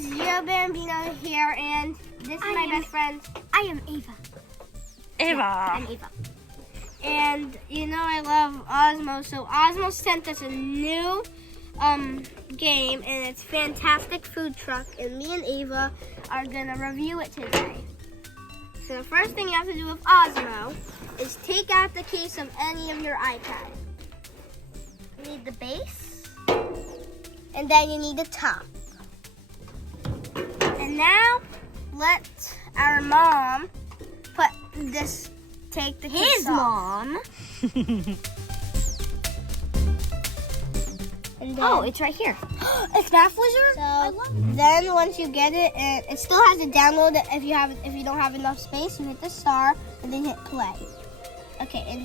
guys, Gio Bambino here, and this is my best friend. I am Ava. Yeah, I'm Ava. And you know I love Osmo, so Osmo sent us a new game, and it's Fantastic Food Truck, and me and Ava are gonna review it today. So the first thing you have to do with Osmo is take out the case of any of your iPad. You need the base, and then you need the top. And now let our mom take the case off. Mom. And then, Oh, it's right here. it's Math Wizard. So I love it. Then once you get it, and it still has to download it. If you don't have enough space, you hit the star and then hit play. Okay, and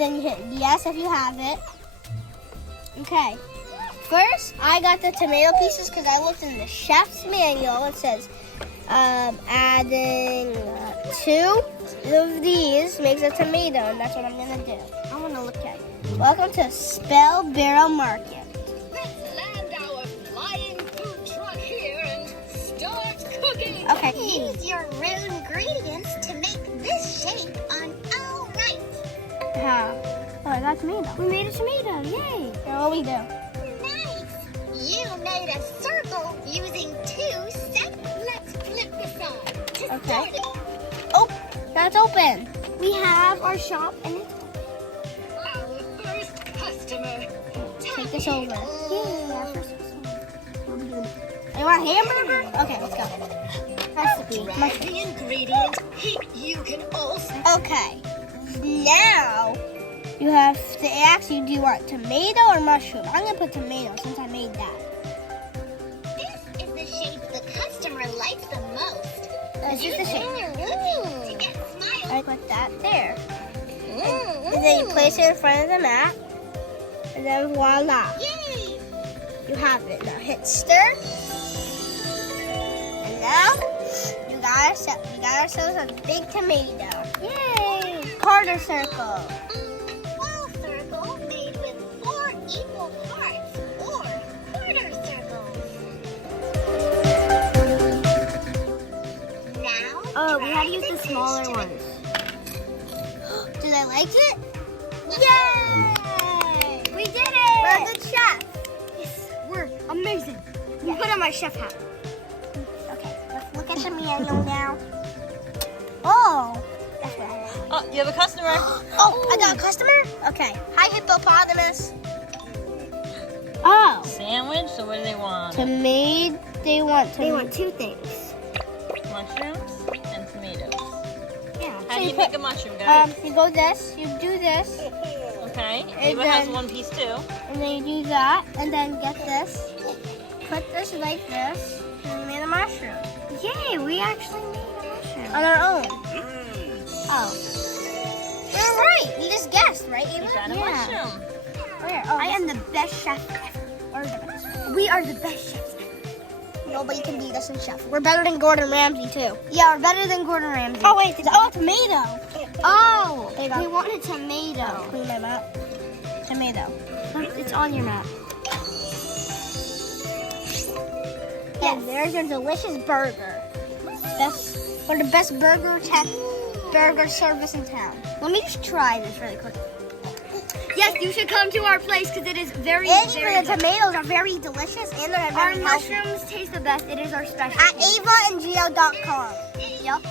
then you hit yes if you have it. Okay. First, I got the tomato pieces because I looked in the chef's manual. It says adding 2 of these makes a tomato, and that's what I'm gonna do. I want to look at it. Welcome to Spell Barrel Market. Let's land our flying food truck here and start cooking. Okay. Use your real ingredients to make this shape on all right. Oh, I got tomato. We made a tomato. Yay! Now what we do? Nice. You made a circle using 2 sets. Let's flip the side to start Okay. it. Oh, that's open. We have our shop, and it's Our first customer. take this over. Yay, our first customer. You want a hamburger? Okay, let's go. Recipe. Drag the ingredient. You can also. Okay. Now you have to ask you, do you want tomato or mushroom? I'm gonna put tomato since I made that. This is the shape the customer likes the most. This is the shape. To get smiles. I put that there. And then you place it in front of the mat. And then voila. Yay! You have it. Now hit stir. And now we got ourselves a big tomato. Yay! Quarter circle. Full circle made with 4 equal parts or quarter circles. Now, Oh, we had to drag use the dish smaller to ones. Did I like it? Yay! We did it! We're a good chef. Yes, we're amazing. We put on my chef hat. Okay, let's look at the manual now. Oh, that's what I like. Oh, you have a customer. Oh, I got a customer? Okay. Hi, hippopotamus. Oh, Sandwich. So what do they want? They want 2 things. Mushrooms and tomatoes. Yeah. How So do you you make put- a mushroom, guys? You go this, you do this, Okay. and Ava has then- 1 piece too. and then you do that, and then get this. Put this like this, and we made a mushroom. Yay, we actually made a mushroom. On our own. Oh. You're right. We just guessed, right, You Ava? got a Yeah. mushroom. Where? Oh, I am the best chef ever. Or the best. We are the best chefs. Nobody can beat us in chef. We're better than Gordon Ramsay, too. Yeah, we're better than Gordon Ramsay. Oh, wait. Tomato. Oh, There you go. we want a tomato. Clean that up. Tomato. It's on your map. Yeah, there's your delicious burger. We're the best burger service in town. Let me just try this really quick. Yes, you should come to our place because it is very, And very even the good. tomatoes are very delicious and they're Our very healthy. mushrooms taste the best. It is our special. At avaandgeo.com. Yep.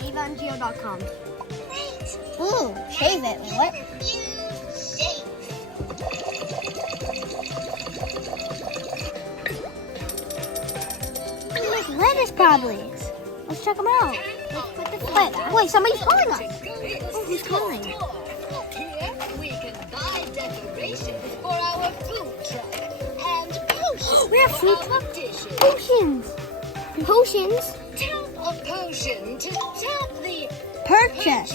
AvaandGeo.com. Great. Ooh, shave it. What? Use shape. Like lettuce, probably. Let's check them out. Wait, somebody's calling us. Oh, who's calling? Here we can buy decorations for our food truck and potions. We have food for our dishes. Potions. Potions. Tap a potion to tap the Purchase.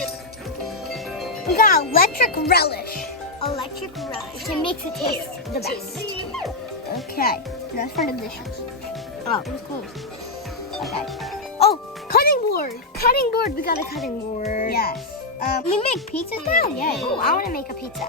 We got electric relish. Electric relish. It makes it taste the best. Okay, that's for the dishes. Oh, it was close. Okay. Oh, cutting board. Cutting board. We got a cutting board. Yes. We make pizzas now? Yay. Oh, I want to make a pizza.